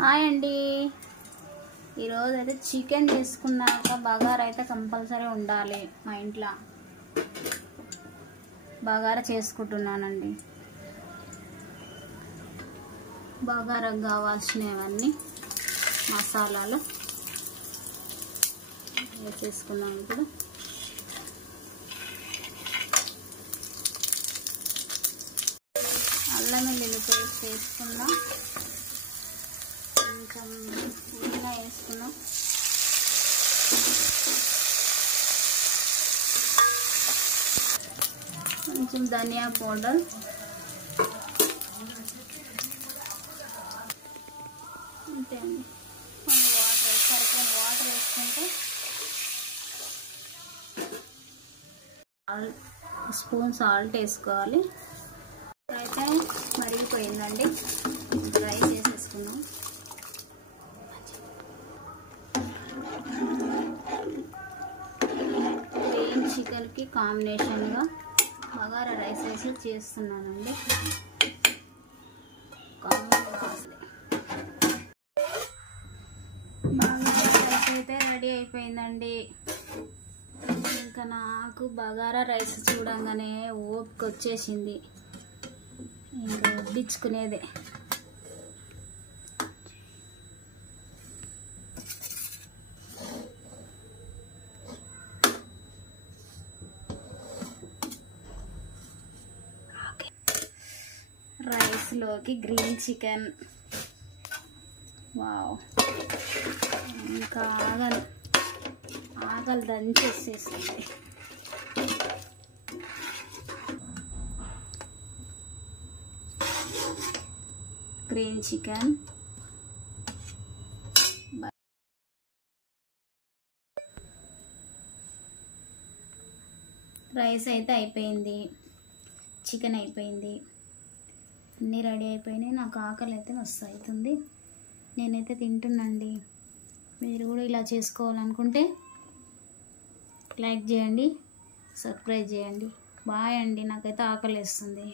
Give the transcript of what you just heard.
Hi అండి, ఈరోజు అయితే చికెన్ చేసుకున్నాక బగారా అయితే కంపల్సరీ ఉండాలి. మా ఇంట్లో బగారా చేసుకుంటున్నానండి. బగారాకు కావాల్సినవన్నీ మసాలాలు వేసేసుకున్నాం. ఇప్పుడు అల్లం వెల్లుల్లి పేస్ట్ వేసుకున్నాం. కొంచెం పుదీనా వేసుకున్నాం. కొంచెం ధనియా పౌడర్, అంతే అండి. కొన్ని వాటర్, సరిపోయిన వాటర్ వేసుకుంటే స్పూన్ సాల్ట్ వేసుకోవాలి. అయితే మరిగిపోయిందండి, రైస్ వేసేసుకున్నాం. గ్రీన్ చికెన్కి కాంబినేషన్గా బగారా రైస్ వేసి చేస్తున్నానండి. రైస్ అయితే రెడీ అయిపోయిందండి. ఇంకా నాకు బగారా రైస్ చూడంగానే ఓపిక వచ్చేసింది. ఇంకా వడ్డించుకునేదే. రైస్లోకి గ్రీన్ చికెన్, వావ్! ఇంకా ఆకలి దంచేసేసింది. గ్రీన్ చికెన్, రైస్ అయితే అయిపోయింది, చికెన్ అయిపోయింది, అన్నీ రెడీ అయిపోయినాయి. నాకు ఆకలి అయితే మస్తు అవుతుంది. నేనైతే తింటున్నాండి. మీరు కూడా ఇలా చేసుకోవాలనుకుంటే లైక్ చేయండి, సబ్స్క్రైబ్ చేయండి. బాయ్ అండి, నాకైతే ఆకలి వేస్తుంది.